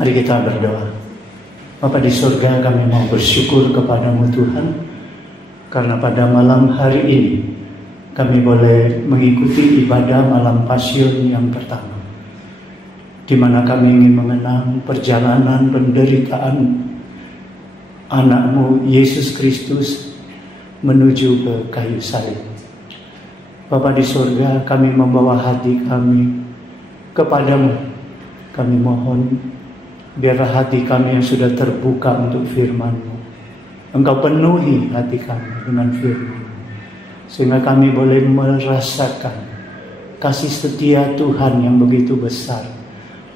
Mari kita berdoa. Bapa di surga, kami mau bersyukur kepadamu Tuhan, karena pada malam hari ini kami boleh mengikuti ibadah malam Pasion yang pertama, di mana kami ingin mengenang perjalanan penderitaan anak-Mu Yesus Kristus menuju ke kayu salib. Bapa di surga, kami membawa hati kami kepadamu. Kami mohon, biarlah hati kami yang sudah terbuka untuk firman-Mu, Engkau penuhi hati kami dengan firman, sehingga kami boleh merasakan kasih setia Tuhan yang begitu besar,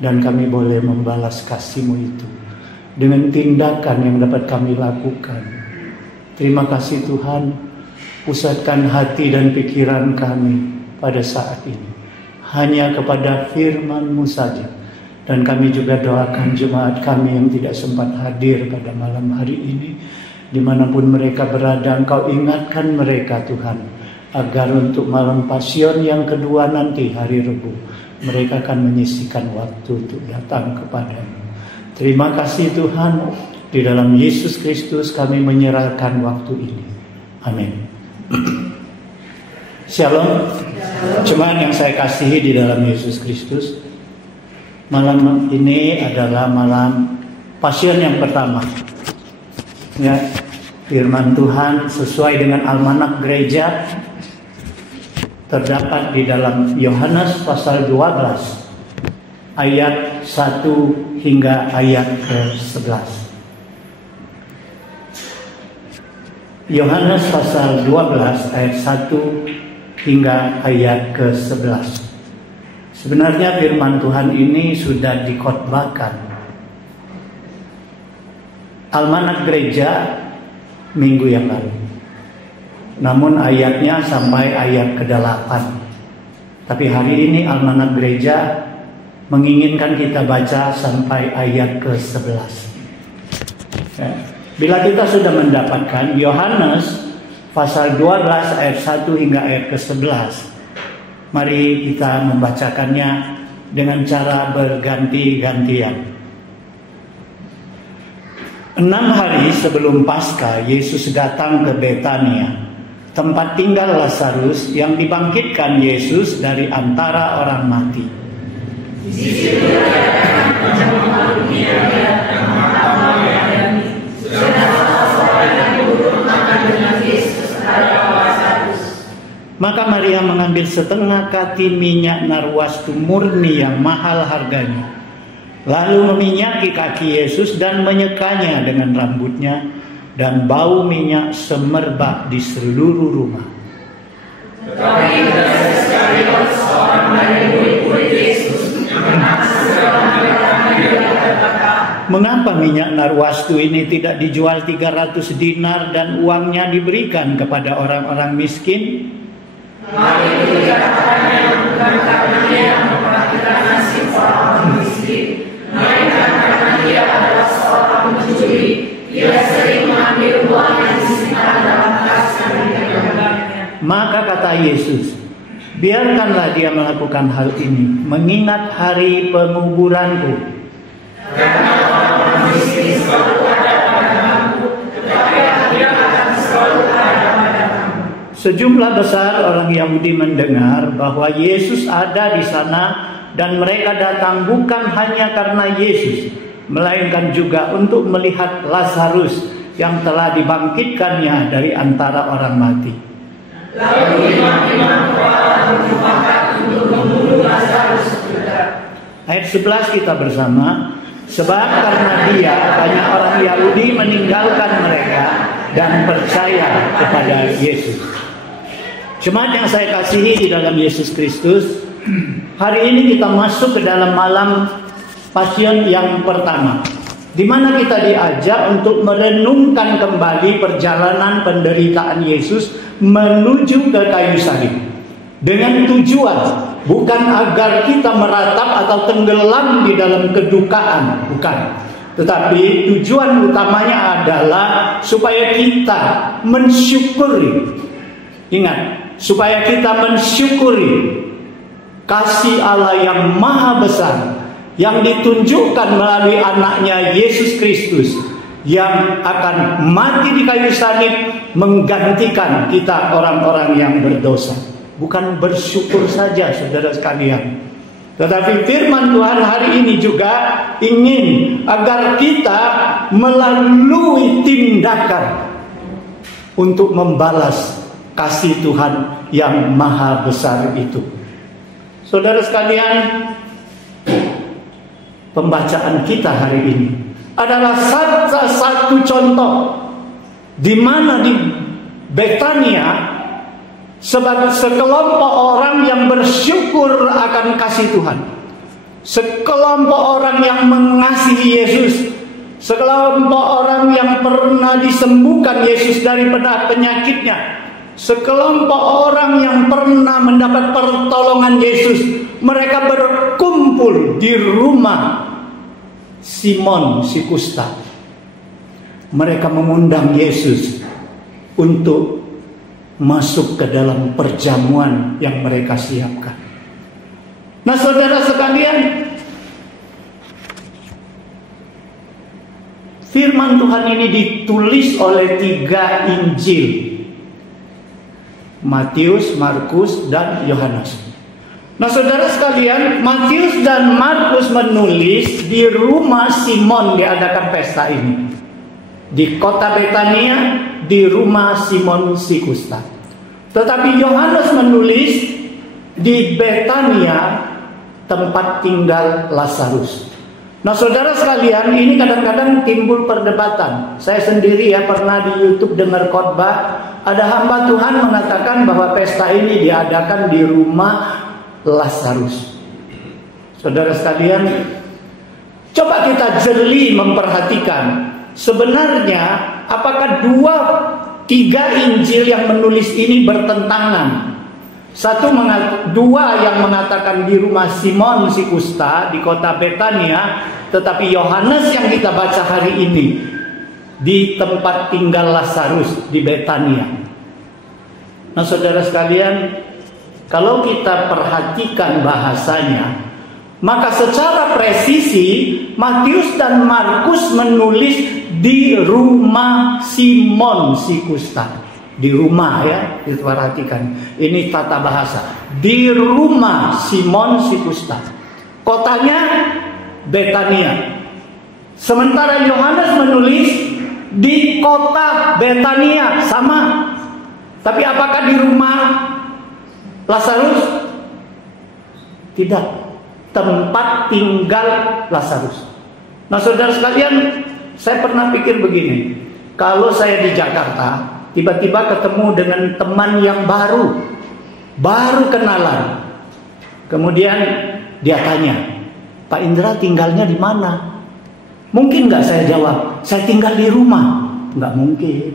dan kami boleh membalas kasih-Mu itu dengan tindakan yang dapat kami lakukan. Terima kasih Tuhan, pusatkan hati dan pikiran kami pada saat ini hanya kepada firman-Mu saja. Dan kami juga doakan jemaat kami yang tidak sempat hadir pada malam hari ini, dimanapun mereka berada, Engkau ingatkan mereka Tuhan, agar untuk malam Pasion yang kedua nanti hari Rabu, mereka akan menyisihkan waktu untuk datang kepadamu. Terima kasih Tuhan, di dalam Yesus Kristus kami menyerahkan waktu ini. Amin. Shalom. Jemaat yang saya kasihi di dalam Yesus Kristus, malam ini adalah malam Pasion yang pertama. Ya, firman Tuhan sesuai dengan almanak gereja terdapat di dalam Yohanes pasal 12 ayat 1 hingga ayat ke-11. Yohanes pasal 12 ayat 1 hingga ayat ke-11. Sebenarnya firman Tuhan ini sudah dikhotbahkan almanak gereja minggu yang lalu. Namun ayatnya sampai ayat ke-8. Tapi hari ini almanak gereja menginginkan kita baca sampai ayat ke-11. Bila kita sudah mendapatkan Yohanes pasal 12 ayat 1 hingga ayat ke-11, mari kita membacakannya dengan cara berganti-gantian. 6 hari sebelum Paskah, Yesus datang ke Betania, tempat tinggal Lazarus yang dibangkitkan Yesus dari antara orang mati. Di situ maka Maria mengambil setengah kati minyak narwastu murni yang mahal harganya, lalu meminyaki kaki Yesus dan menyekanya dengan rambutnya, dan bau minyak semerbak di seluruh rumah. Tetapi sekali seorang dari murid-murid Yesus mengapa minyak narwastu ini tidak dijual 300 dinar dan uangnya diberikan kepada orang-orang miskin? Maka itu dikatakannya bukan karena dia memperhatikan nasib orang miskin, melainkan karena dia adalah seorang pencuri. Dia sering mengambil uang yang disimpan dalam kas dan dipegangnya. Maka kata Yesus, biarkanlah dia melakukan hal ini, mengingat hari penguburanku. Karena orang miskin selalu ada padaku, tetapi dia akan selalu ada padamu. Sejumlah besar orang Yahudi mendengar bahwa Yesus ada di sana, dan mereka datang bukan hanya karena Yesus, melainkan juga untuk melihat Lazarus yang telah dibangkitkannya dari antara orang mati. Lalu imam-imam kepala bersepakat untuk membunuh Lazarus juga. Ayat 11 kita bersama. Sebab karena dia, banyak orang Yahudi meninggalkan mereka dan percaya kepada Yesus. Jemaat yang saya kasihi di dalam Yesus Kristus, hari ini kita masuk ke dalam malam Pasion yang pertama, di mana kita diajak untuk merenungkan kembali perjalanan penderitaan Yesus menuju ke kayu salib, dengan tujuan bukan agar kita meratap atau tenggelam di dalam kedukaan, bukan. Tetapi tujuan utamanya adalah supaya kita mensyukuri. Ingat, supaya kita mensyukuri kasih Allah yang maha besar yang ditunjukkan melalui anaknya Yesus Kristus yang akan mati di kayu salib menggantikan kita orang-orang yang berdosa. Bukan bersyukur saja saudara sekalian, tetapi firman Tuhan hari ini juga ingin agar kita melalui tindakan untuk membalas kasih Tuhan yang maha besar itu. Saudara sekalian, pembacaan kita hari ini adalah satu contoh di mana di Betania sekelompok orang yang bersyukur akan kasih Tuhan, sekelompok orang yang mengasihi Yesus, sekelompok orang yang pernah disembuhkan Yesus dari penyakitnya, sekelompok orang yang pernah mendapat pertolongan Yesus. Mereka berkumpul di rumah Simon si kusta. Mereka mengundang Yesus untuk masuk ke dalam perjamuan yang mereka siapkan. Nah, saudara sekalian, firman Tuhan ini ditulis oleh 3 Injil, Matius, Markus, dan Yohanes. Nah, saudara sekalian, Matius dan Markus menulis di rumah Simon diadakan pesta ini, di kota Betania, di rumah Simon si kusta. Tetapi Yohanes menulis di Betania, tempat tinggal Lazarus. Nah, saudara sekalian, ini kadang-kadang timbul perdebatan. Saya sendiri pernah di YouTube dengar khotbah, ada hamba Tuhan mengatakan bahwa pesta ini diadakan di rumah Lazarus. Saudara sekalian, coba kita jeli memperhatikan, sebenarnya apakah 3 Injil yang menulis ini bertentangan? Dua yang mengatakan di rumah Simon si kusta di kota Betania, tetapi Yohanes yang kita baca hari ini di tempat tinggal Lazarus di Betania. Nah, saudara sekalian, kalau kita perhatikan bahasanya, maka secara presisi Matius dan Markus menulis di rumah Simon si kusta. Di rumah, diperhatikan. Ini tata bahasa. Di rumah Simon si kusta. Kotanya Betania. Sementara Yohanes menulis di kota Betania, sama. Tapi apakah di rumah Lazarus? Tidak. Tempat tinggal Lazarus. Nah, saudara sekalian, saya pernah pikir begini. Kalau saya di Jakarta, tiba-tiba ketemu dengan teman yang baru kenalan. Kemudian dia tanya, Pak Indra tinggalnya di mana? Mungkin nggak saya jawab, saya tinggal di rumah? Nggak mungkin.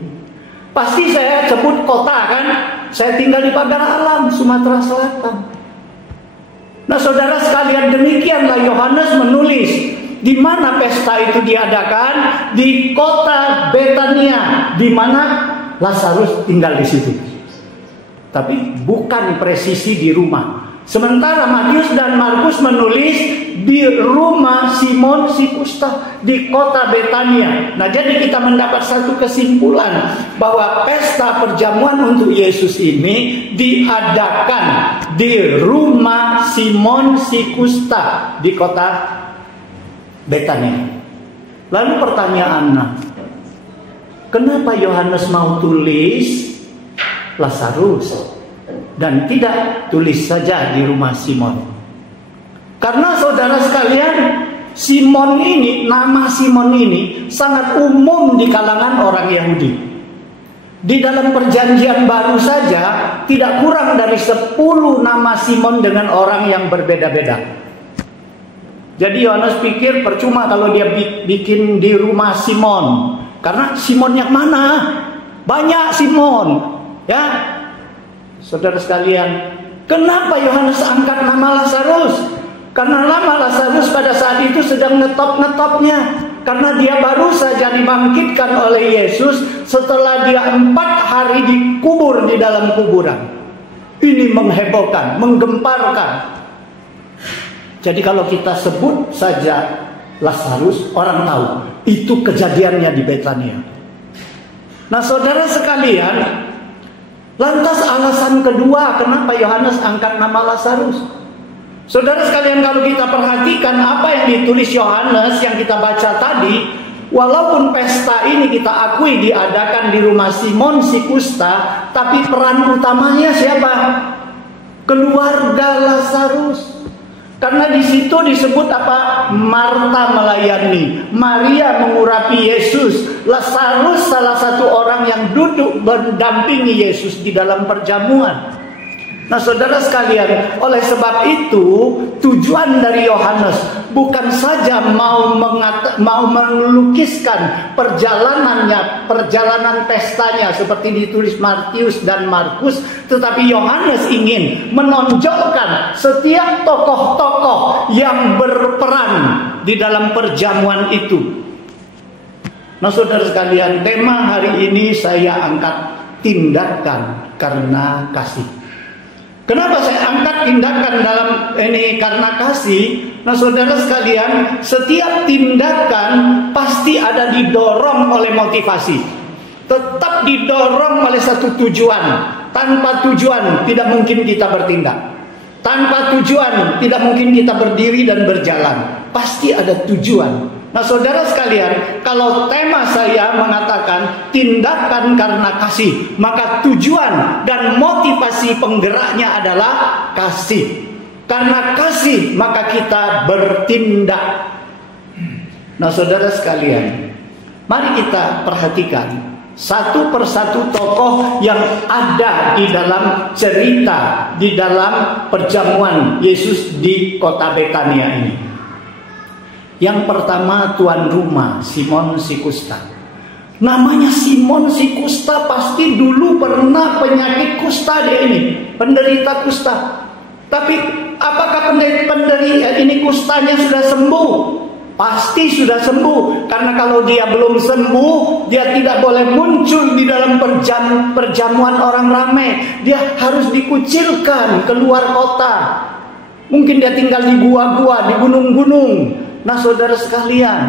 Pasti saya sebut kota kan? Saya tinggal di Pagar Alam, Sumatera Selatan. Nah, saudara sekalian, demikianlah Yohanes menulis di mana pesta itu diadakan, di kota Betania, di mana Lazarus tinggal di situ. Tapi bukan presisi di rumah. Sementara Matius dan Markus menulis di rumah Simon si kusta di kota Betania. Nah, jadi kita mendapat satu kesimpulan bahwa pesta perjamuan untuk Yesus ini diadakan di rumah Simon si kusta di kota Betania. Lalu pertanyaannya, kenapa Yohanes mau tulis Lazarus dan tidak tulis saja di rumah Simon? Karena saudara sekalian, nama Simon ini sangat umum di kalangan orang Yahudi. Di dalam perjanjian baru saja tidak kurang dari 10 nama Simon dengan orang yang berbeda-beda. Jadi Yohanes pikir percuma kalau dia bikin di rumah Simon. Karena Simon yang mana? Banyak Simon. Ya, saudara sekalian, kenapa Yohanes angkat nama Lazarus? Karena nama Lazarus pada saat itu sedang ngetop-ngetopnya. Karena dia baru saja dibangkitkan oleh Yesus setelah dia 4 hari dikubur di dalam kuburan. Ini menghebohkan, menggemparkan. Jadi kalau kita sebut saja Lazarus, orang tahu itu kejadiannya di Betania. Nah, saudara sekalian, lantas alasan kedua kenapa Yohanes angkat nama Lazarus? Saudara sekalian, kalau kita perhatikan apa yang ditulis Yohanes yang kita baca tadi, walaupun pesta ini kita akui diadakan di rumah Simon si kusta, tapi peran utamanya siapa? Keluarga Lazarus. Karena di situ disebut apa? Marta melayani, Maria mengurapi Yesus, Lazarus salah satu orang yang duduk mendampingi Yesus di dalam perjamuan. Nah, saudara sekalian, oleh sebab itu tujuan dari Yohanes bukan saja mau melukiskan perjalanan pestanya seperti ditulis Matius dan Markus, tetapi Yohanes ingin menonjolkan setiap tokoh-tokoh yang berperan di dalam perjamuan itu. Nah, saudara sekalian, tema hari ini saya angkat tindakan karena kasih. Kenapa saya angkat tindakan dalam ini karena kasih? Nah, saudara sekalian, setiap tindakan pasti ada didorong oleh motivasi. Tetap didorong oleh satu tujuan. Tanpa tujuan tidak mungkin kita bertindak. Tanpa tujuan tidak mungkin kita berdiri dan berjalan. Pasti ada tujuan. Nah, saudara sekalian, kalau tema saya mengatakan tindakan karena kasih, maka tujuan dan motivasi penggeraknya adalah kasih. Karena kasih, maka kita bertindak. Nah, saudara sekalian, mari kita perhatikan satu persatu tokoh yang ada di dalam cerita, di dalam perjamuan Yesus di kota Betania ini. Yang pertama, tuan rumah Simon si kusta. Namanya Simon si kusta, pasti dulu pernah penyakit kusta dia ini, penderita kusta. Tapi apakah penderita ini kustanya sudah sembuh? Pasti sudah sembuh, karena kalau dia belum sembuh, dia tidak boleh muncul di dalam perjamuan orang ramai. Dia harus dikucilkan keluar kota. Mungkin dia tinggal di gua-gua, di gunung-gunung. Nah, saudara sekalian,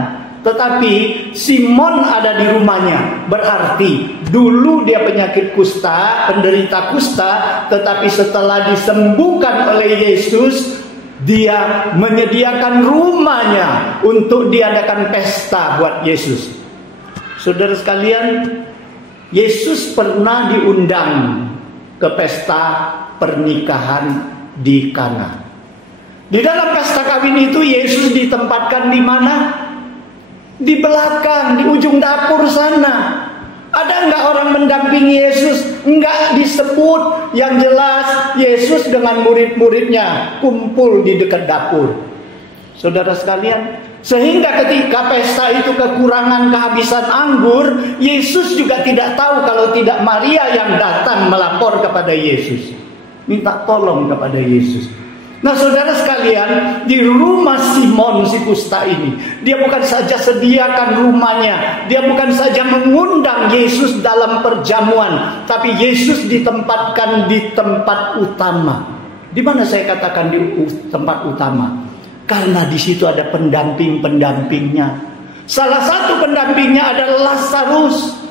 tetapi Simon ada di rumahnya. Berarti dulu dia penyakit kusta, penderita kusta, tetapi setelah disembuhkan oleh Yesus, dia menyediakan rumahnya untuk diadakan pesta buat Yesus. Saudara sekalian, Yesus pernah diundang ke pesta pernikahan di Kana. Di dalam pesta kawin itu Yesus ditempatkan di mana? Di belakang, di ujung dapur sana. Ada enggak orang mendampingi Yesus? Enggak disebut. Yang jelas Yesus dengan murid-muridnya kumpul di dekat dapur. Saudara sekalian, sehingga ketika pesta itu kekurangan kehabisan anggur, Yesus juga tidak tahu kalau tidak Maria yang datang melapor kepada Yesus, minta tolong kepada Yesus. Nah, saudara sekalian, di rumah Simon si kusta ini, dia bukan saja sediakan rumahnya, dia bukan saja mengundang Yesus dalam perjamuan, tapi Yesus ditempatkan di tempat utama. Di mana saya katakan di tempat utama? Karena di situ ada pendamping-pendampingnya. Salah satu pendampingnya adalah Lazarus.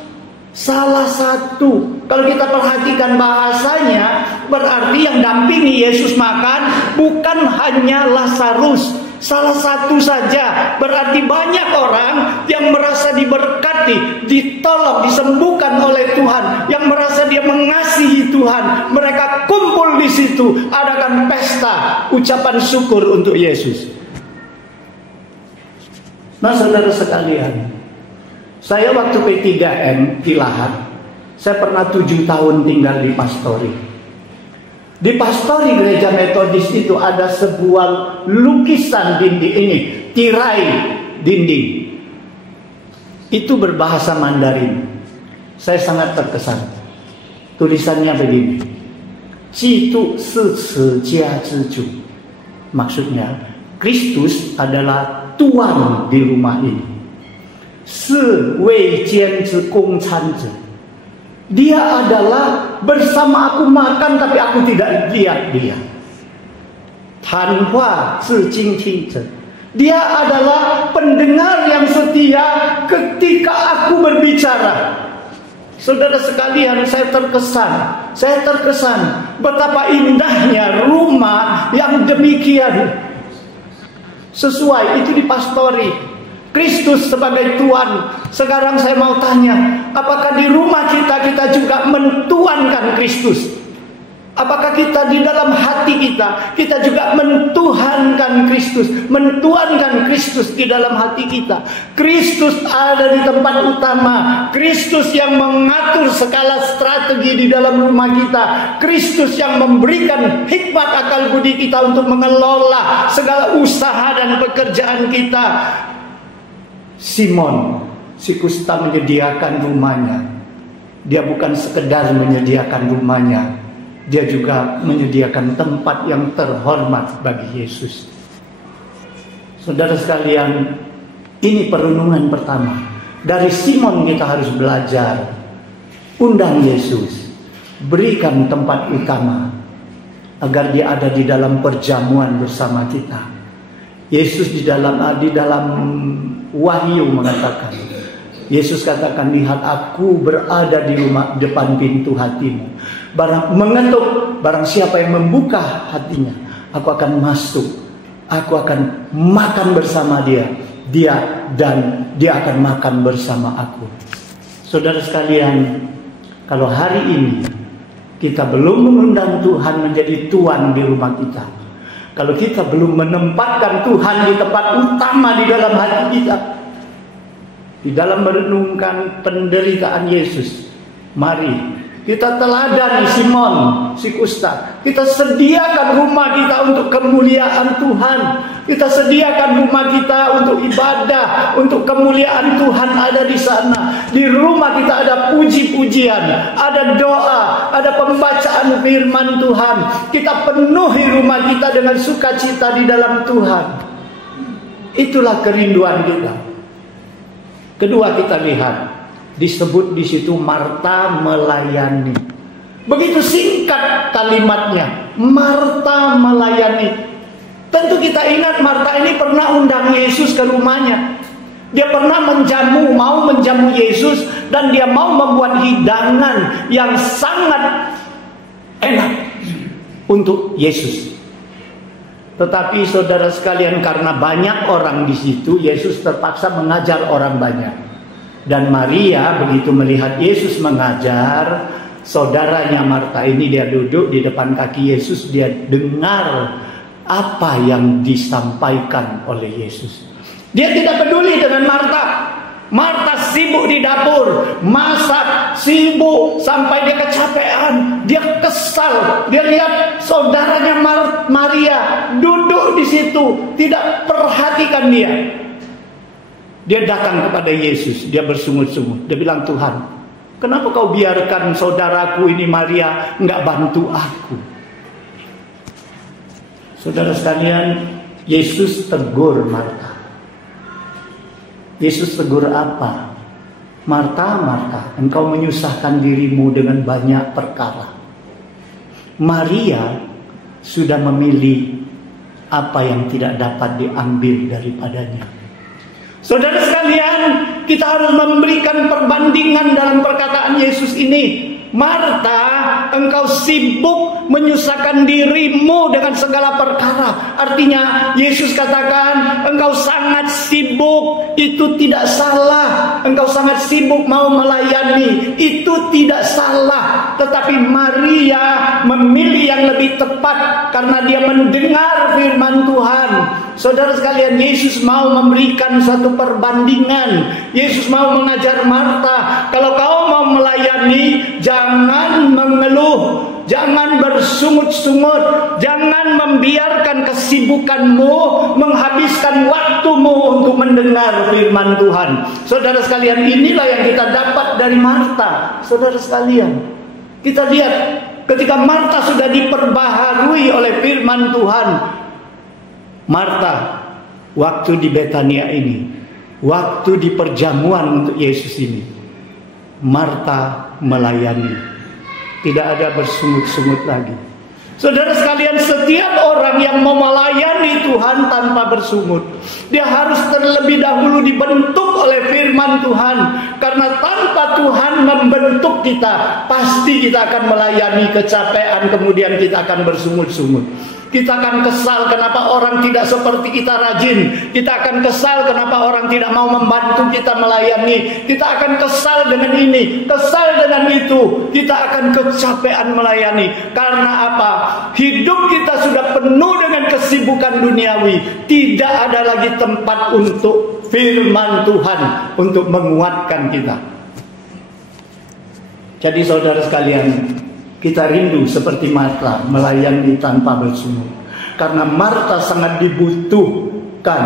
Salah satu. Kalau kita perhatikan bahasanya, berarti yang dampingi Yesus makan bukan hanya Lazarus, salah satu saja. Berarti banyak orang yang merasa diberkati, ditolong, disembuhkan oleh Tuhan, yang merasa dia mengasihi Tuhan. Mereka kumpul di situ, adakan pesta ucapan syukur untuk Yesus. Nah, saudara sekalian, saya waktu P3M di Lahat, saya pernah 7 tahun tinggal di Pastori. Di Pastori gereja Metodis itu ada sebuah lukisan dinding ini, tirai dinding. Itu berbahasa Mandarin. Saya sangat terkesan. Tulisannya begini: Jitu si ci jia zhi ju. Maksudnya, Kristus adalah tuan di rumah ini. Si wei jian zhi gong can zhi. Dia adalah bersama aku makan, tapi aku tidak lihat dia. Tanhua Zijing Ting. Dia adalah pendengar yang setia ketika aku berbicara. Saudara sekalian, saya terkesan betapa indahnya rumah yang demikian. Sesuai itu dipastori Kristus sebagai Tuhan. Sekarang saya mau tanya, apakah di rumah kita juga mentuankan Kristus? Apakah kita di dalam hati kita juga mentuhankan Kristus, mentuankan Kristus di dalam hati kita? Kristus ada di tempat utama. Kristus yang mengatur segala strategi di dalam rumah kita. Kristus yang memberikan hikmat akal budi kita untuk mengelola segala usaha dan pekerjaan kita. Simon si kusta menyediakan rumahnya. Dia bukan sekedar menyediakan rumahnya, dia juga menyediakan tempat yang terhormat bagi Yesus. Saudara sekalian, ini perenungan pertama. Dari Simon kita harus belajar. Undang Yesus, berikan tempat utama agar dia ada di dalam perjamuan bersama kita. Yesus di dalam Wahyu mengatakan, Yesus katakan, lihat aku berada di rumah depan pintu hatimu. Barang siapa yang membuka hatinya, aku akan masuk. Aku akan makan bersama dia dan dia akan makan bersama aku. Saudara sekalian, kalau hari ini kita belum mengundang Tuhan menjadi Tuan di rumah kita, kalau kita belum menempatkan Tuhan di tempat utama di dalam hati kita, di dalam merenungkan penderitaan Yesus, mari kita teladani Simon si kusta. Kita sediakan rumah kita untuk kemuliaan Tuhan. Kita sediakan rumah kita untuk ibadah, untuk kemuliaan Tuhan ada di sana. Di rumah kita ada puji-pujian, ada doa, ada pembacaan firman Tuhan. Kita penuhi rumah kita dengan sukacita di dalam Tuhan. Itulah kerinduan kita. Kedua, kita lihat disebut di situ Marta melayani. Begitu singkat kalimatnya, Marta melayani. Tentu kita ingat Marta ini pernah undang Yesus ke rumahnya. Dia pernah mau menjamu Yesus, dan dia mau membuat hidangan yang sangat enak untuk Yesus. Tetapi saudara sekalian, karena banyak orang di situ, Yesus terpaksa mengajar orang banyak. Dan Maria begitu melihat Yesus mengajar, saudaranya Marta ini, dia duduk di depan kaki Yesus, dia dengar apa yang disampaikan oleh Yesus. Dia tidak peduli dengan Marta. Marta sibuk di dapur, masak, sibuk sampai dia kecapean, dia kesal. Dia lihat saudaranya Maria duduk di situ, tidak perhatikan dia. Dia datang kepada Yesus, dia bersungut-sungut. Dia bilang, Tuhan, kenapa kau biarkan saudaraku ini Maria nggak bantu aku? Saudara sekalian, Yesus tegur Marta. Yesus tegur apa? Marta, Marta, engkau menyusahkan dirimu dengan banyak perkara. Maria sudah memilih apa yang tidak dapat diambil daripadanya. Saudara sekalian, kita harus memberikan perbandingan dalam perkataan Yesus ini. Marta, engkau sibuk menyusahkan dirimu dengan segala perkara. Artinya Yesus katakan, engkau sangat sibuk, itu tidak salah. Engkau sangat sibuk mau melayani, itu tidak salah. Tetapi Maria memilih yang lebih tepat karena dia mendengar firman Tuhan. Saudara sekalian, Yesus mau memberikan suatu perbandingan. Yesus mau mengajar Marta, kalau kau mau melayani, jangan mengeluh, jangan bersungut-sungut, jangan membiarkan kesibukanmu menghabiskan waktumu untuk mendengar firman Tuhan. Saudara sekalian, inilah yang kita dapat dari Marta. Saudara sekalian, kita lihat ketika Marta sudah diperbaharui oleh firman Tuhan. Marta, waktu di Betania ini, waktu di perjamuan untuk Yesus ini, Marta melayani. Tidak ada bersungut-sungut lagi. Saudara sekalian, setiap orang yang mau melayani Tuhan tanpa bersungut, dia harus terlebih dahulu dibentuk oleh firman Tuhan. Karena tanpa Tuhan membentuk kita, pasti kita akan melayani kecapean, kemudian kita akan bersungut-sungut. Kita akan kesal kenapa orang tidak seperti kita rajin. Kita akan kesal kenapa orang tidak mau membantu kita melayani. Kita akan kesal dengan ini, kesal dengan itu. Kita akan kecapean melayani. Karena apa? Hidup kita sudah penuh dengan kesibukan duniawi. Tidak ada lagi tempat untuk firman Tuhan, untuk menguatkan kita. Jadi saudara sekalian, kita rindu seperti Marta melayani tanpa bersungut. Karena Marta sangat dibutuhkan.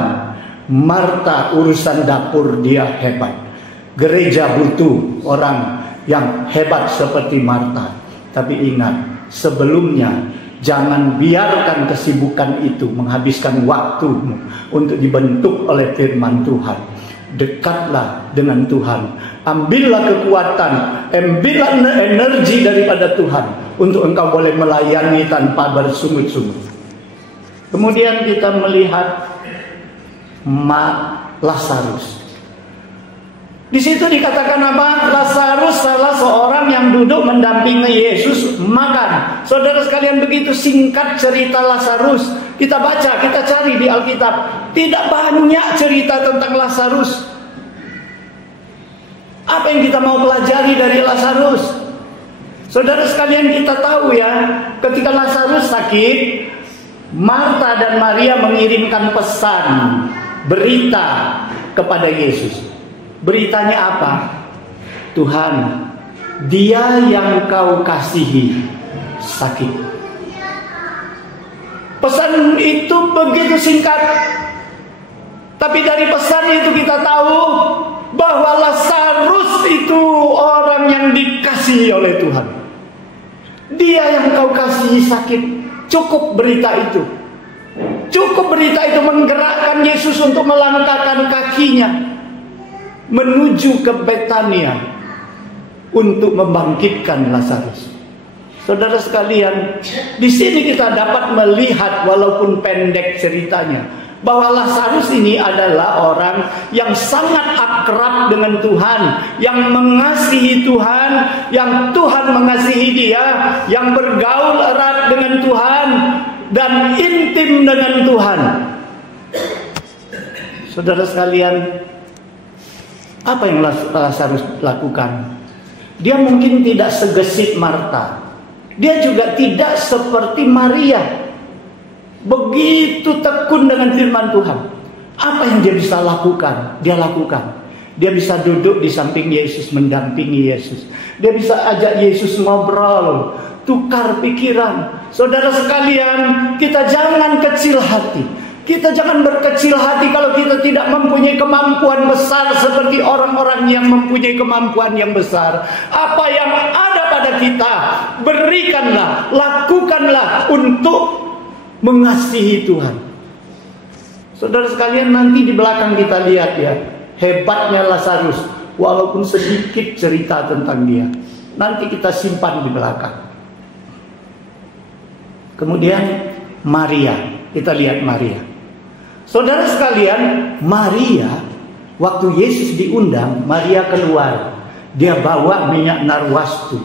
Marta urusan dapur dia hebat. Gereja butuh orang yang hebat seperti Marta. Tapi ingat, sebelumnya jangan biarkan kesibukan itu menghabiskan waktumu untuk dibentuk oleh firman Tuhan. Dekatlah dengan Tuhan. Ambillah kekuatan, ambillah energi daripada Tuhan untuk engkau boleh melayani tanpa bersungut-sungut. Kemudian kita melihat Lazarus. Di situ dikatakan apa? Lazarus salah seorang yang duduk mendampingi Yesus makan. Saudara sekalian, begitu singkat cerita Lazarus. Kita baca, kita cari di Alkitab. Tidak banyak cerita tentang Lazarus. Apa yang kita mau pelajari dari Lazarus? Saudara sekalian, kita tahu ya, ketika Lazarus sakit, Marta dan Maria mengirimkan pesan, berita kepada Yesus. Beritanya apa? Tuhan, dia yang kau kasihi sakit. Pesan itu begitu singkat. Tapi dari pesan itu kita tahu bahwa Lazarus itu orang yang dikasihi oleh Tuhan. Dia yang kau kasihi sakit. Cukup berita itu. Cukup berita itu menggerakkan Yesus untuk melangkahkan kakinya menuju ke Betania untuk membangkitkan Lazarus. Saudara sekalian, di sini kita dapat melihat walaupun pendek ceritanya, bahwa Lazarus ini adalah orang yang sangat akrab dengan Tuhan, yang mengasihi Tuhan, yang Tuhan mengasihi dia, yang bergaul erat dengan Tuhan dan intim dengan Tuhan. Saudara sekalian, apa yang Lazarus lakukan? Dia mungkin tidak segesit Marta. Dia juga tidak seperti Maria, begitu tekun dengan firman Tuhan. Apa yang dia bisa lakukan? Dia lakukan. Dia bisa duduk di samping Yesus, mendampingi Yesus. Dia bisa ajak Yesus ngobrol, tukar pikiran. Saudara sekalian, kita jangan kecil hati. Kita jangan berkecil hati kalau kita tidak mempunyai kemampuan besar seperti orang-orang yang mempunyai kemampuan yang besar. Apa yang ada pada kita, berikanlah, lakukanlah untuk mengasihi Tuhan. Saudara sekalian, nanti di belakang kita lihat ya, hebatnya Lazarus. Walaupun sedikit cerita tentang dia, nanti kita simpan di belakang. Kemudian Maria, kita lihat Maria. Saudara sekalian, Maria, waktu Yesus diundang, Maria keluar. Dia bawa minyak narwastu.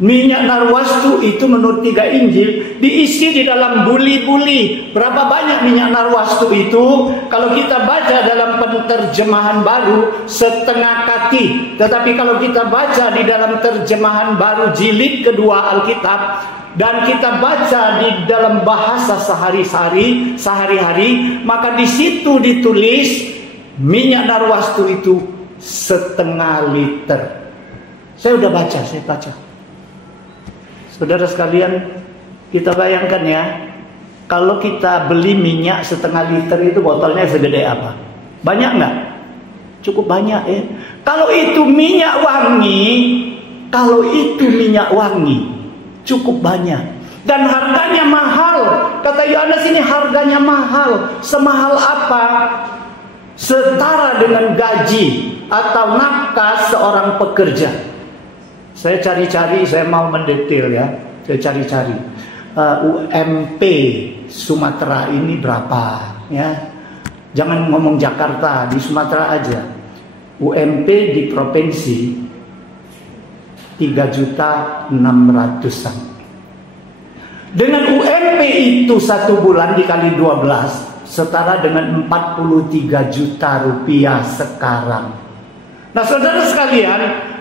Minyak narwastu itu menurut 3 Injil diisi di dalam buli-buli. Berapa banyak minyak narwastu itu? Kalau kita baca dalam penerjemahan baru, setengah kati. Tetapi kalau kita baca di dalam terjemahan baru jilid kedua Alkitab, dan kita baca di dalam bahasa sehari-hari, maka di situ ditulis minyak narwastu itu setengah liter. Saya udah baca, saya baca. Saudara sekalian, kita bayangkan ya, kalau kita beli minyak setengah liter itu botolnya segede apa? Banyak nggak? Cukup banyak ya. Kalau itu minyak wangi, cukup banyak. Dan harganya mahal. Kata Yohanes ini harganya mahal. Semahal apa? Setara dengan gaji atau nafkah seorang pekerja. Saya cari-cari, saya mau mendetail ya. Saya cari-cari. UMP Sumatera ini berapa, ya. Jangan ngomong Jakarta, di Sumatera aja. UMP di provinsi 3.600.000-an. Dengan UMP itu 1 bulan dikali 12 setara dengan 43 juta rupiah sekarang. Nah, saudara sekalian,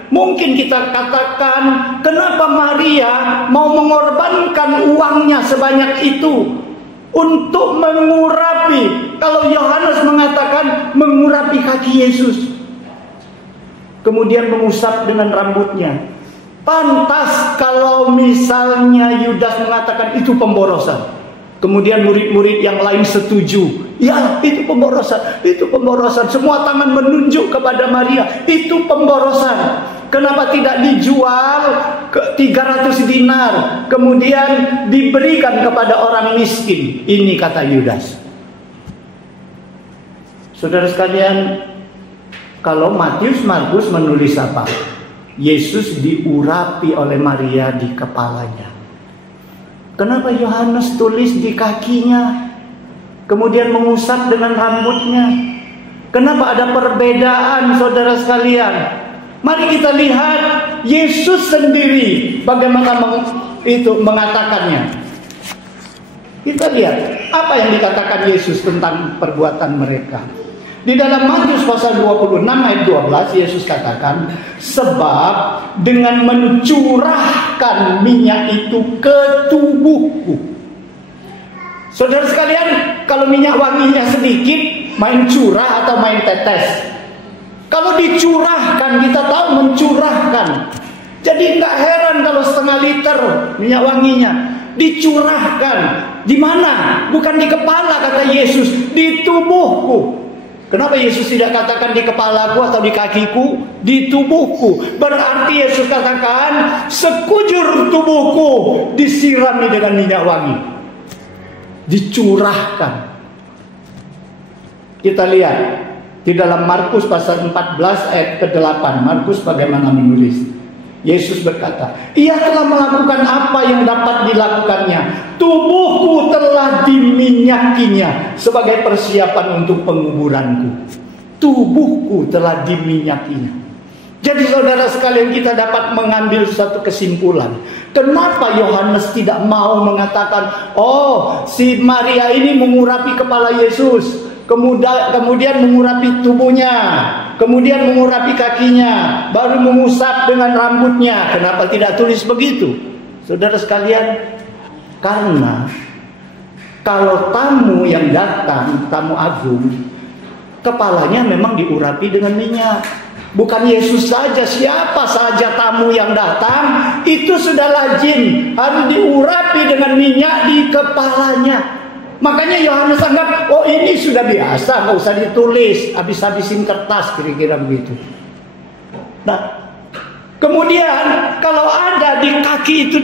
mungkin kita katakan, kenapa Maria mau mengorbankan uangnya sebanyak itu untuk mengurapi, kalau Yohanes mengatakan mengurapi kaki Yesus, kemudian mengusap dengan rambutnya. Pantas kalau misalnya Yudas mengatakan itu pemborosan, kemudian murid-murid yang lain setuju, ya itu pemborosan, itu pemborosan. Semua tangan menunjuk kepada Maria, itu pemborosan. Kenapa tidak dijual ke 300 dinar, kemudian diberikan kepada orang miskin? Ini kata Yudas. Saudara sekalian, kalau Matius Markus menulis apa? Yesus diurapi oleh Maria di kepalanya. Kenapa Yohanes tulis di kakinya, kemudian mengusap dengan rambutnya? Kenapa ada perbedaan, saudara sekalian? Mari kita lihat Yesus sendiri bagaimana itu mengatakannya. Kita lihat apa yang dikatakan Yesus tentang perbuatan mereka. Di dalam Matius pasal 26 ayat 12 Yesus katakan, sebab dengan mencurahkan minyak itu ke tubuhku. Saudara sekalian, kalau minyak wanginya sedikit, main curah atau main tetes? Kalau dicurahkan, kita tahu mencurahkan. Jadi nggak heran kalau setengah liter minyak wanginya dicurahkan. Di mana? Bukan di kepala, kata Yesus, di tubuhku. Kenapa Yesus tidak katakan di kepalaku atau di kakiku? Di tubuhku. Berarti Yesus katakan sekujur tubuhku disirami dengan minyak wangi, dicurahkan. Kita lihat di dalam Markus pasal 14 ayat ke-8. Markus bagaimana menulis? Yesus berkata, ia telah melakukan apa yang dapat dilakukannya. Tubuhku telah diminyakinya sebagai persiapan untuk penguburanku. Tubuhku telah diminyakinya. Jadi saudara sekalian, kita dapat mengambil satu kesimpulan. Kenapa Yohanes tidak mau mengatakan, oh si Maria ini mengurapi kepala Yesus, kemudian mengurapi tubuhnya, kemudian mengurapi kakinya, baru mengusap dengan rambutnya. Kenapa tidak tulis begitu? Saudara sekalian, karena kalau tamu yang datang, tamu agung, kepalanya memang diurapi dengan minyak. Bukan Yesus saja, siapa saja tamu yang datang, itu sudah lazim harus diurapi dengan minyak di kepalanya. Makanya Yohanes anggap, oh ini sudah biasa, nggak usah ditulis, habis-habisin kertas, kira-kira begitu. Nah, kemudian kalau ada di kaki itu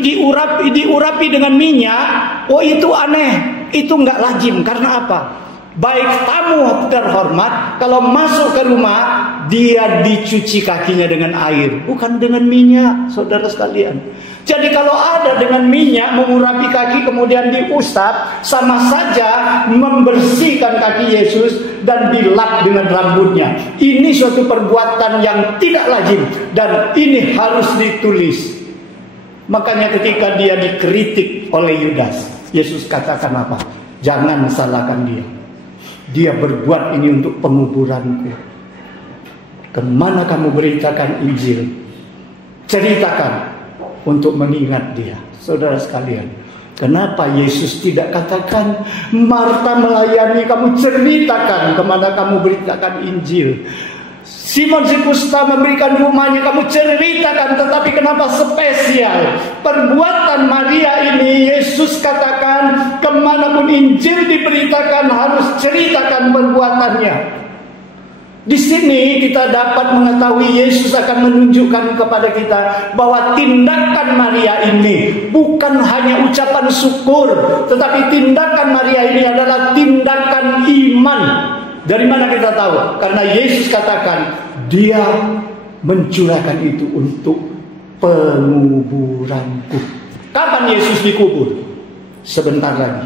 diurapi dengan minyak, oh itu aneh, itu nggak lazim. Karena apa? Baik tamu terhormat, kalau masuk ke rumah, dia dicuci kakinya dengan air, bukan dengan minyak, saudara sekalian. Jadi kalau ada dengan minyak mengurapi kaki kemudian diusap, sama saja membersihkan kaki Yesus dan dilap dengan rambutnya. Ini suatu perbuatan yang tidak lazim dan ini harus ditulis. Makanya ketika dia dikritik oleh Yudas, Yesus katakan apa? Jangan salahkan dia. Dia berbuat ini untuk penguburanku. Kemana kamu beritakan Injil? Ceritakan untuk mengingat dia. Saudara sekalian, kenapa Yesus tidak katakan, Marta melayani, kamu ceritakan kemana kamu beritakan Injil. Simon si Kusta memberikan rumahnya, kamu ceritakan. Tetapi kenapa spesial perbuatan Maria ini? Yesus katakan, kemanapun Injil diberitakan harus ceritakan perbuatannya. Di sini kita dapat mengetahui Yesus akan menunjukkan kepada kita bahwa tindakan Maria ini bukan hanya ucapan syukur, tetapi tindakan Maria ini adalah tindakan iman. Dari mana kita tahu? Karena Yesus katakan dia mencurahkan itu untuk penguburanku. Kapan Yesus dikubur? Sebentar lagi,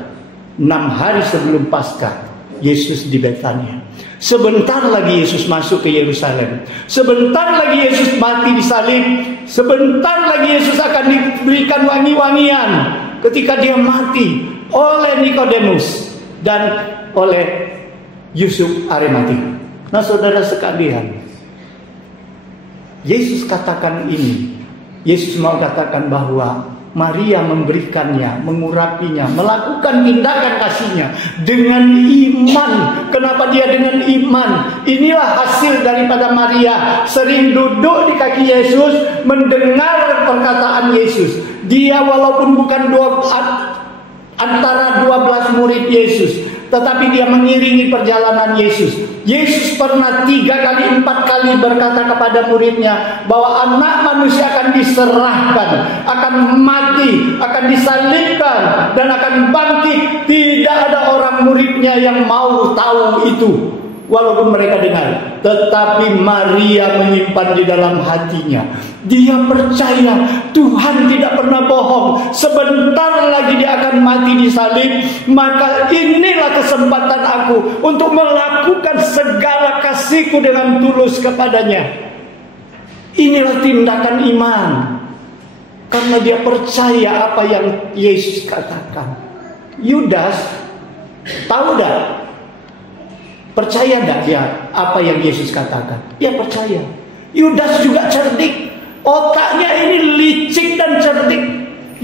6 hari sebelum Paskah, Yesus di Betania. Sebentar lagi Yesus masuk ke Yerusalem. Sebentar lagi Yesus mati disalib. Sebentar lagi Yesus akan diberikan wangi-wangian ketika dia mati oleh Nikodemus dan oleh Yusuf Arimatia. Nah, saudara sekalian, Yesus katakan ini. Yesus mau katakan bahwa Maria memberikannya, mengurapinya, melakukan tindakan kasihnya dengan iman. Kenapa dia dengan iman? Inilah hasil daripada Maria sering duduk di kaki Yesus, mendengar perkataan Yesus. Dia walaupun bukan antara 12 murid Yesus, tetapi dia mengiringi perjalanan Yesus. Yesus pernah 3 kali 4 kali berkata kepada muridnya bahwa anak manusia akan diserahkan, akan mati, akan disalibkan, dan akan bangkit. Tidak ada orang muridnya yang mau tahu itu, walaupun mereka dengar. Tetapi Maria menyimpan di dalam hatinya. Dia percaya Tuhan tidak pernah bohong. Sebentar lagi dia akan mati disalib. Maka inilah kesempatan aku untuk melakukan segala kasihku dengan tulus kepadanya. Inilah tindakan iman, karena dia percaya apa yang Yesus katakan. Yudas tahu dah, percaya tak dia apa yang Yesus katakan? Dia percaya. Yudas juga cerdik. Otaknya ini licik dan cerdik.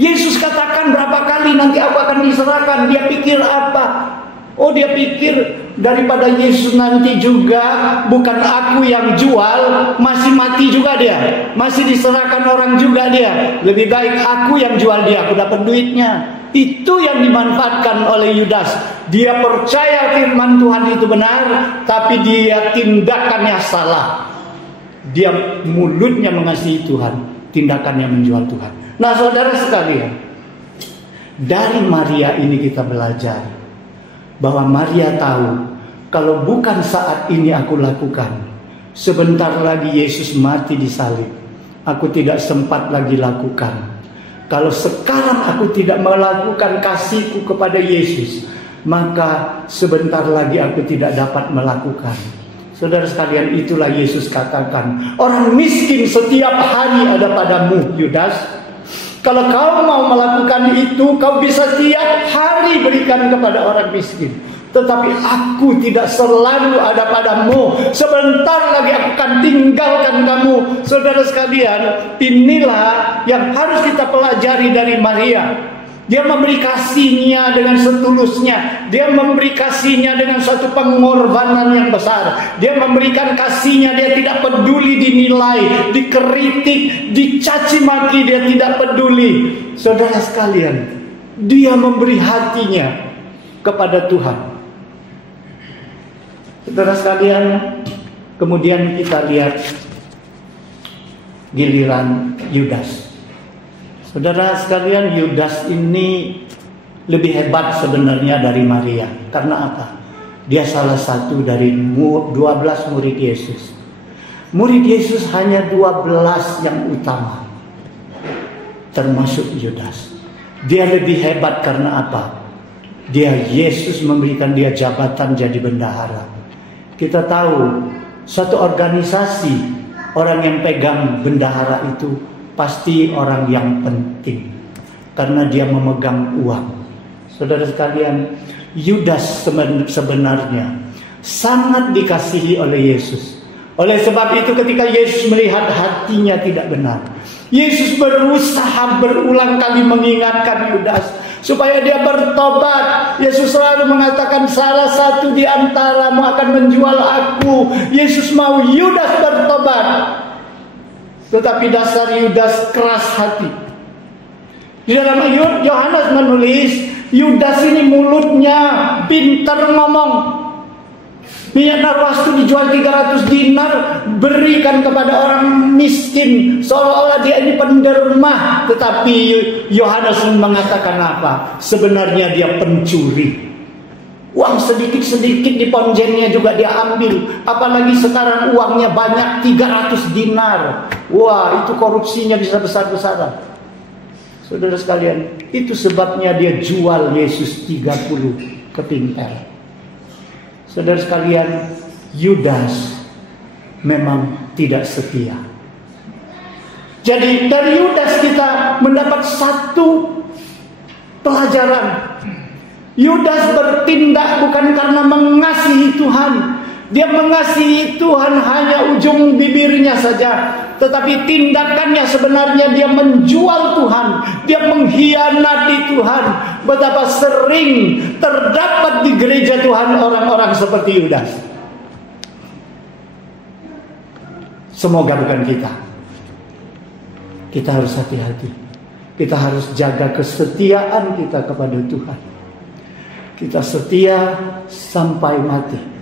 Yesus katakan berapa kali nanti aku akan diserahkan. Dia pikir apa? Oh, dia pikir daripada Yesus nanti juga bukan aku yang jual, masih mati juga dia, masih diserahkan orang juga dia. Lebih baik aku yang jual dia, aku dapat duitnya. Itu yang dimanfaatkan oleh Yudas. Dia percaya firman Tuhan itu benar, tapi dia tindakannya salah. Dia mulutnya mengasihi Tuhan, tindakannya menjual Tuhan. Nah, saudara sekalian, dari Maria ini kita belajar bahwa Maria tahu kalau bukan saat ini aku lakukan, sebentar lagi Yesus mati disalib, aku tidak sempat lagi lakukan. Kalau sekarang aku tidak melakukan kasihku kepada Yesus, maka sebentar lagi aku tidak dapat melakukan. Saudara sekalian, itulah Yesus katakan, orang miskin setiap hari ada padamu, Yudas. Kalau kau mau melakukan itu, kau bisa setiap hari berikan kepada orang miskin. Tetapi aku tidak selalu ada padamu. Sebentar lagi aku akan tinggalkan kamu. Saudara sekalian, inilah yang harus kita pelajari dari Maria. Dia memberi kasihnya dengan setulusnya. Dia memberi kasihnya dengan suatu pengorbanan yang besar. Dia memberikan kasihnya, dia tidak peduli dinilai, dikritik, dicaci maki, dia tidak peduli. Saudara sekalian, dia memberi hatinya kepada Tuhan. Saudara sekalian, kemudian kita lihat giliran Yudas. Saudara sekalian, Yudas ini lebih hebat sebenarnya dari Maria. Karena apa? Dia salah satu dari 12 murid Yesus. Murid Yesus hanya 12 yang utama, termasuk Yudas. Dia lebih hebat karena apa? Yesus memberikan dia jabatan jadi bendahara. Kita tahu, satu organisasi, orang yang pegang bendahara itu pasti orang yang penting, karena dia memegang uang. Saudara sekalian, Yudas sebenarnya sangat dikasihi oleh Yesus. Oleh sebab itu ketika Yesus melihat hatinya tidak benar, Yesus berusaha berulang kali mengingatkan Yudas supaya dia bertobat. Yesus selalu mengatakan, salah satu di antaramu akan menjual aku. Yesus mau Yudas bertobat. Tetapi dasar Yudas keras hati. Di dalam Yohanes menulis, Yudas ini mulutnya pintar ngomong. Minyak narwastu dijual 300 dinar, berikan kepada orang miskin, seolah-olah dia ini penderma. Tetapi Yohanes mengatakan apa? Sebenarnya dia pencuri. Uang sedikit-sedikit di ponjennya juga dia ambil. Apalagi sekarang uangnya banyak, 300 dinar. Wah, itu korupsinya bisa besar-besaran. Saudara sekalian, itu sebabnya dia jual Yesus 30 kepintal. Saudara sekalian, Yudas memang tidak setia. Jadi dari Yudas kita mendapat satu pelajaran. Yudas bertindak bukan karena mengasihi Tuhan. Dia mengasihi Tuhan hanya ujung bibirnya saja, tetapi tindakannya sebenarnya dia menjual Tuhan, dia mengkhianati Tuhan. Betapa sering terdapat di gereja Tuhan orang-orang seperti Yudas. Semoga bukan kita. Kita harus hati-hati. Kita harus jaga kesetiaan kita kepada Tuhan. Kita setia sampai mati.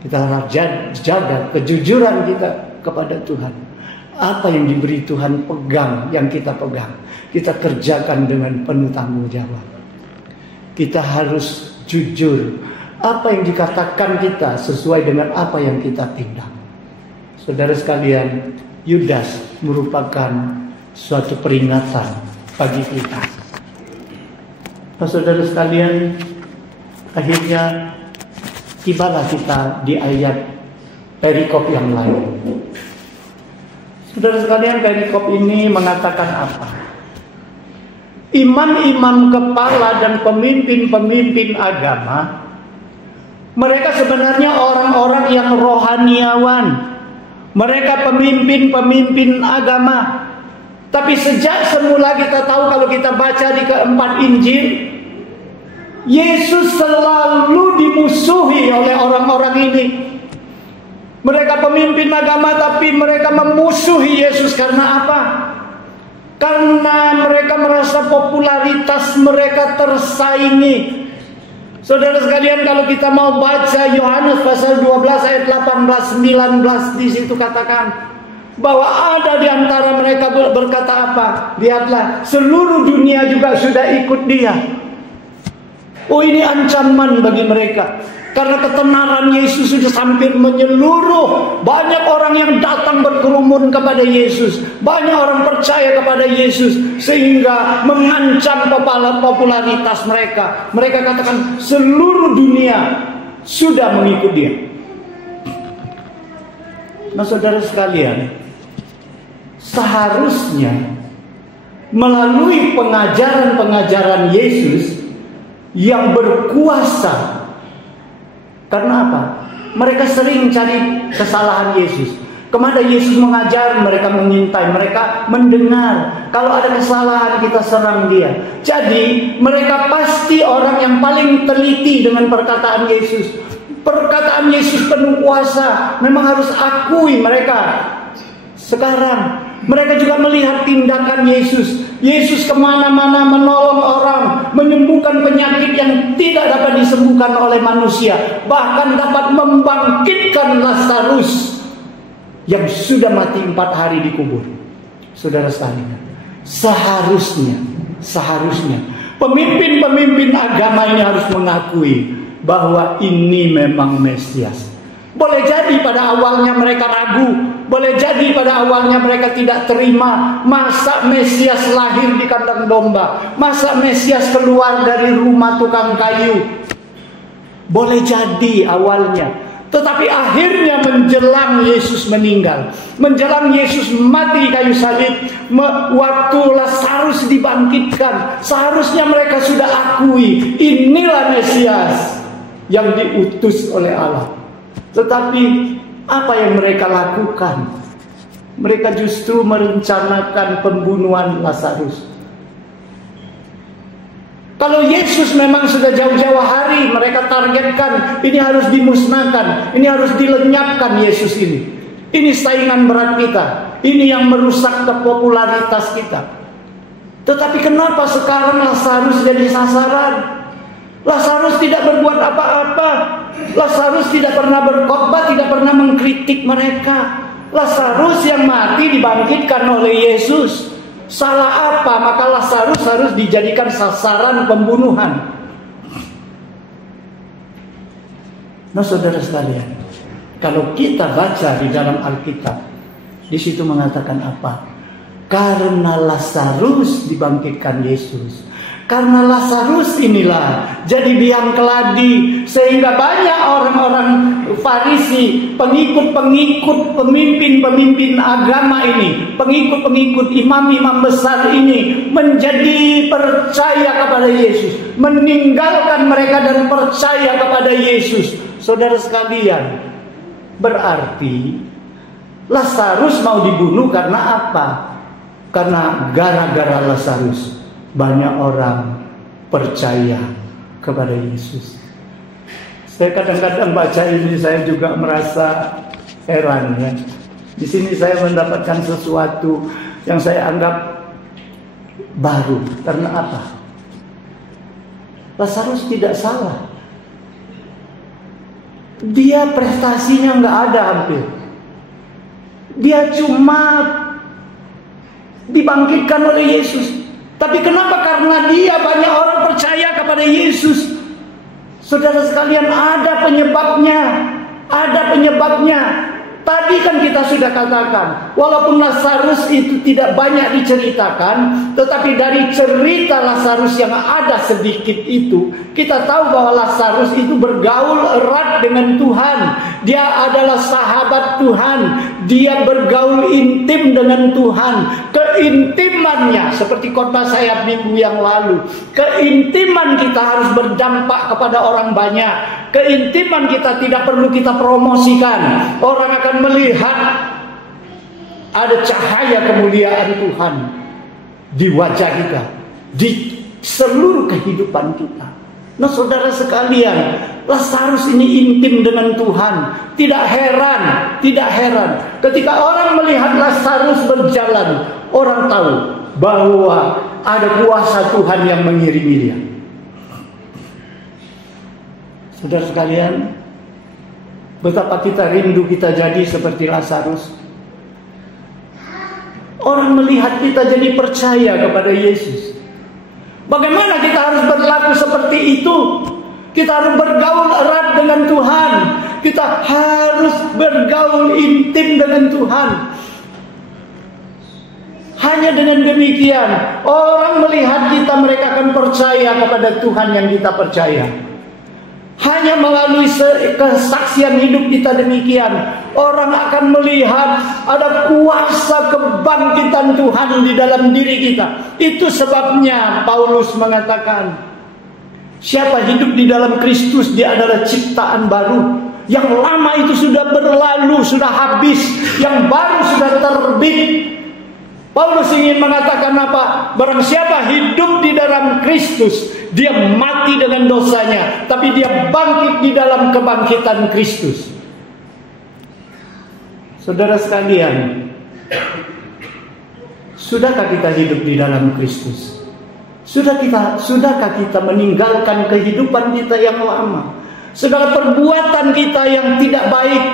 Kita harus jaga kejujuran kita kepada Tuhan. Apa yang diberi Tuhan pegang, yang kita pegang, kita kerjakan dengan penuh tanggung jawab. Kita harus jujur. Apa yang dikatakan kita sesuai dengan apa yang kita tindak. Saudara sekalian, Yudas merupakan suatu peringatan bagi kita. Nah, saudara sekalian, akhirnya tibalah kita di ayat perikop yang lain. Saudara sekalian, perikop ini mengatakan apa? Imam-imam kepala dan pemimpin-pemimpin agama, mereka sebenarnya orang-orang yang rohaniawan. Mereka pemimpin-pemimpin agama. Tapi sejak semula kita tahu, kalau kita baca di keempat Injil, Yesus selalu dimusuhi oleh orang-orang ini. Mereka pemimpin agama, tapi mereka memusuhi Yesus karena apa? Karena mereka merasa popularitas mereka tersaingi. Saudara sekalian, kalau kita mau baca Yohanes pasal 12 ayat 18-19, di situ katakan bahwa ada di antara mereka berkata apa? Lihatlah, seluruh dunia juga sudah ikut dia. Oh, ini ancaman bagi mereka. Karena ketenaran Yesus sudah hampir menyeluruh. Banyak orang yang datang berkerumun kepada Yesus. Banyak orang percaya kepada Yesus. Sehingga mengancam popularitas mereka. Mereka katakan seluruh dunia sudah mengikut dia. Nah, saudara sekalian, seharusnya melalui pengajaran-pengajaran Yesus yang berkuasa. Karena apa? Mereka sering cari kesalahan Yesus. Kemana Yesus mengajar, mereka mengintai, mereka mendengar. Kalau ada kesalahan, kita serang dia. Jadi mereka pasti orang yang paling teliti dengan perkataan Yesus. Perkataan Yesus penuh kuasa. Memang harus akui mereka. Sekarang mereka juga melihat tindakan Yesus. Yesus kemana-mana menolong orang, menyembuhkan penyakit yang tidak dapat disembuhkan oleh manusia. Bahkan dapat membangkitkan Lazarus yang sudah mati 4 hari di kubur. Saudara sekalian, seharusnya pemimpin-pemimpin agama ini harus mengakui bahwa ini memang Mesias. Boleh jadi pada awalnya mereka ragu, boleh jadi pada awalnya mereka tidak terima. Masa Mesias lahir di kandang domba? Masa Mesias keluar dari rumah tukang kayu? Boleh jadi awalnya. Tetapi akhirnya menjelang Yesus meninggal, menjelang Yesus mati di kayu salib, waktu Lazarus dibangkitkan, seharusnya mereka sudah akui inilah Mesias yang diutus oleh Allah. Tetapi apa yang mereka lakukan? Mereka justru merencanakan pembunuhan Lazarus. Kalau Yesus memang sudah jauh-jauh hari mereka targetkan, ini harus dimusnahkan, ini harus dilenyapkan Yesus ini. Ini saingan berat kita, ini yang merusak popularitas kita. Tetapi kenapa sekarang Lazarus jadi sasaran? Lazarus tidak berbuat apa-apa. Lazarus tidak pernah berkhotbah, tidak pernah mengkritik mereka. Lazarus yang mati dibangkitkan oleh Yesus. Salah apa? Maka Lazarus harus dijadikan sasaran pembunuhan. Nah, saudara sekalian, kalau kita baca di dalam Alkitab, di situ mengatakan apa? Karena Lazarus dibangkitkan Yesus. Karena Lazarus inilah jadi biang keladi, sehingga banyak orang-orang Farisi, pengikut-pengikut pemimpin-pemimpin agama ini, pengikut-pengikut imam-imam besar ini menjadi percaya kepada Yesus, meninggalkan mereka dan percaya kepada Yesus. Saudara sekalian, berarti Lazarus mau dibunuh karena apa? Karena gara-gara Lazarus banyak orang percaya kepada Yesus. Saya kadang-kadang baca ini, saya juga merasa heran ya. Di sini saya mendapatkan sesuatu yang saya anggap baru. Karena apa? Lazarus tidak salah. Dia prestasinya nggak ada hampir. Dia cuma dibangkitkan oleh Yesus. Tapi kenapa? Karena dia banyak orang percaya kepada Yesus. Saudara sekalian, ada penyebabnya. Ada penyebabnya. Tadi kan kita sudah katakan, walaupun Lazarus itu tidak banyak diceritakan, tetapi dari cerita Lazarus yang ada sedikit itu, kita tahu bahwa Lazarus itu bergaul erat dengan Tuhan. Dia adalah sahabat Tuhan. Dia bergaul intim dengan Tuhan. Keintimannya, seperti khotbah saya minggu yang lalu, keintiman kita harus berdampak kepada orang banyak. Keintiman kita tidak perlu kita promosikan. Orang akan melihat ada cahaya kemuliaan Tuhan di wajah kita, di seluruh kehidupan kita. Nah, saudara sekalian, Lazarus ini intim dengan Tuhan. Tidak heran ketika orang melihat Lazarus berjalan, orang tahu bahwa ada kuasa Tuhan yang mengiringi dia. Saudara sekalian, betapa kita rindu kita jadi seperti Lazarus. Orang melihat kita jadi percaya kepada Yesus. Bagaimana kita harus berlaku seperti itu? Kita harus bergaul erat dengan Tuhan. Kita harus bergaul intim dengan Tuhan. Hanya dengan demikian, orang melihat kita, mereka akan percaya kepada Tuhan yang kita percaya. Hanya melalui kesaksian hidup kita demikian, orang akan melihat ada kuasa kebangkitan Tuhan di dalam diri kita. Itu sebabnya Paulus mengatakan, siapa hidup di dalam Kristus, dia adalah ciptaan baru. Yang lama itu sudah berlalu, sudah habis. Yang baru sudah terbit. Paulus ingin mengatakan apa? Barang siapa hidup di dalam Kristus, dia mati dengan dosanya, tapi dia bangkit di dalam kebangkitan Kristus. Saudara sekalian, sudahkah kita hidup di dalam Kristus? Sudahkah kita meninggalkan kehidupan kita yang lama? Segala perbuatan kita yang tidak baik,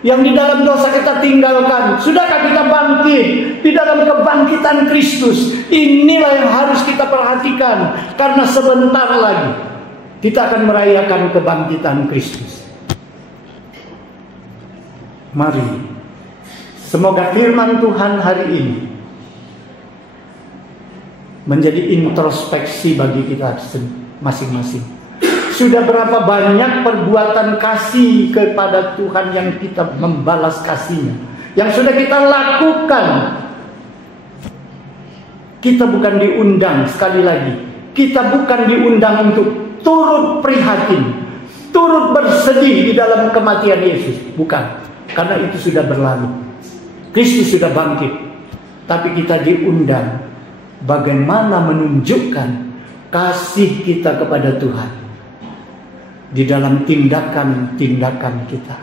yang di dalam dosa kita tinggalkan. Sudahkah kita bangkit di dalam kebangkitan Kristus? Inilah yang harus kita perhatikan, karena sebentar lagi kita akan merayakan kebangkitan Kristus. Mari, semoga firman Tuhan hari ini menjadi introspeksi bagi kita masing-masing. Sudah berapa banyak perbuatan kasih kepada Tuhan yang kita membalas kasihnya, yang sudah kita lakukan. Kita bukan diundang, sekali lagi, kita bukan diundang untuk turut prihatin, turut bersedih di dalam kematian Yesus. Bukan, karena itu sudah berlalu. Kristus sudah bangkit. Tapi kita diundang bagaimana menunjukkan kasih kita kepada Tuhan di dalam tindakan-tindakan kita.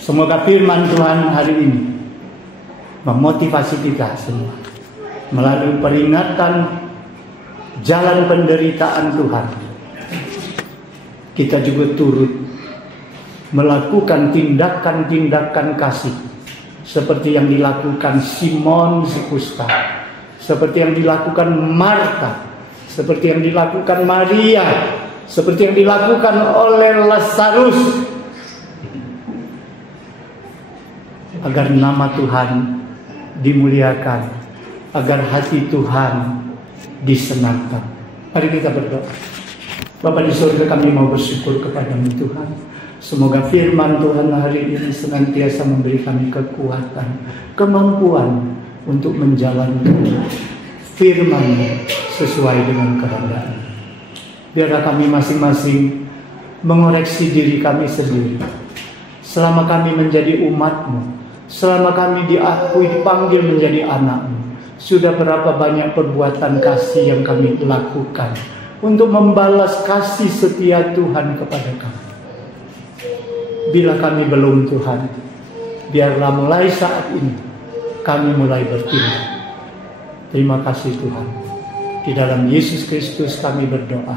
Semoga firman Tuhan hari ini memotivasi kita semua melalui peringatan jalan penderitaan Tuhan. Kita juga turut melakukan tindakan-tindakan kasih seperti yang dilakukan Simon si Kusta, seperti yang dilakukan Marta, seperti yang dilakukan Maria, seperti yang dilakukan oleh Lazarus, agar nama Tuhan dimuliakan, agar hati Tuhan disenangkan. Mari kita berdoa. Bapa di surga, kami mau bersyukur kepada-Mu Tuhan. Semoga firman Tuhan hari ini senantiasa memberi kami kekuatan, kemampuan untuk menjalankan firman-Mu sesuai dengan kehendak-Mu. Biarlah kami masing-masing mengoreksi diri kami sendiri. Selama kami menjadi umat-Mu, selama kami diakui, dipanggil menjadi anak-Mu, sudah berapa banyak perbuatan kasih yang kami lakukan untuk membalas kasih setia Tuhan kepada kami. Bila kami belum, Tuhan, biarlah mulai saat ini kami mulai bertindak. Terima kasih Tuhan. Di dalam Yesus Kristus kami berdoa.